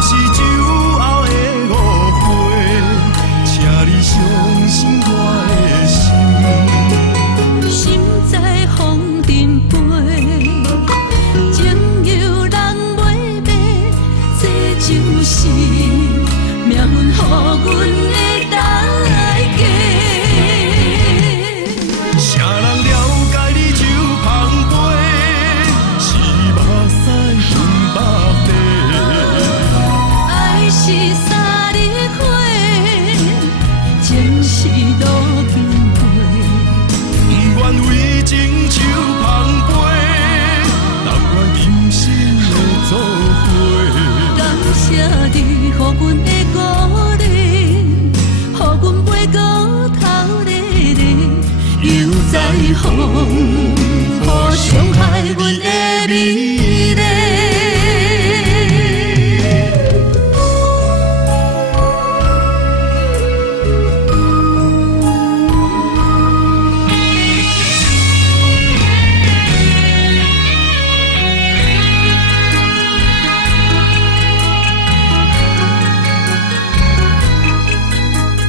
是酒后的误会，请你相信我的心。心在风尘飞，情由人袂变，这就是命运予阮的代价。谁人了解你酒香杯，是目屎混目地。爱是三日火，情是路经过。不愿为情酒香杯，但愿今生的作伙。感谢你予阮的鼓励，予阮袂过头日日，又在风，予伤害阮的美丽。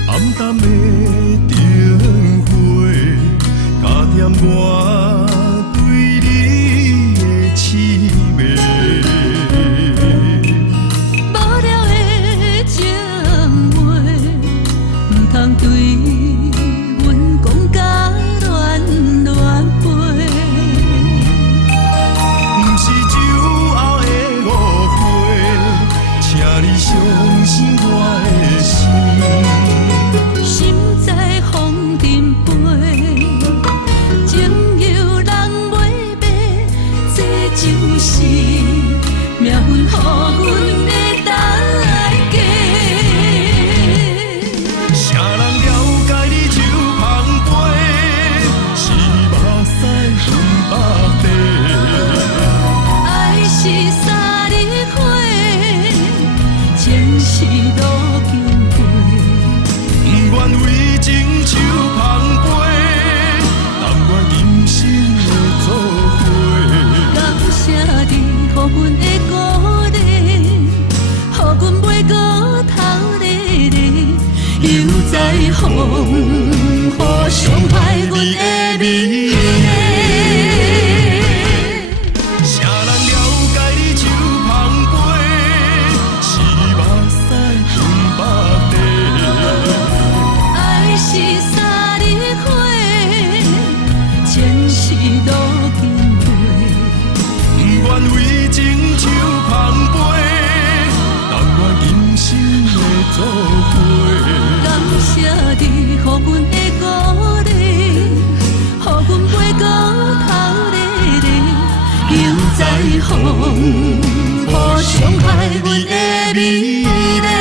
暗淡的灯火，加添我对你的痴迷。无聊的情话，唔通对阮讲甲乱乱飞。不是酒后的误会，请你相信我的心。心在风尘飞，情由人袂变，这就是命运予阮的代价。谁人了解你酒香杯，是目屎混目地。爱是三日火，情是路经过。不愿为情酒香杯，但愿今生的作伙。感谢你予阮的鼓励，予阮袂过头日日，又在风，予伤害阮的美丽。谁人了解你酒香杯，是目屎混目地。爱是三日火，情是路经过。不愿为情酒香杯，但愿今生的作伙。感谢你予阮的鼓励，予阮袂过头日日，又在风，予伤害阮的美丽。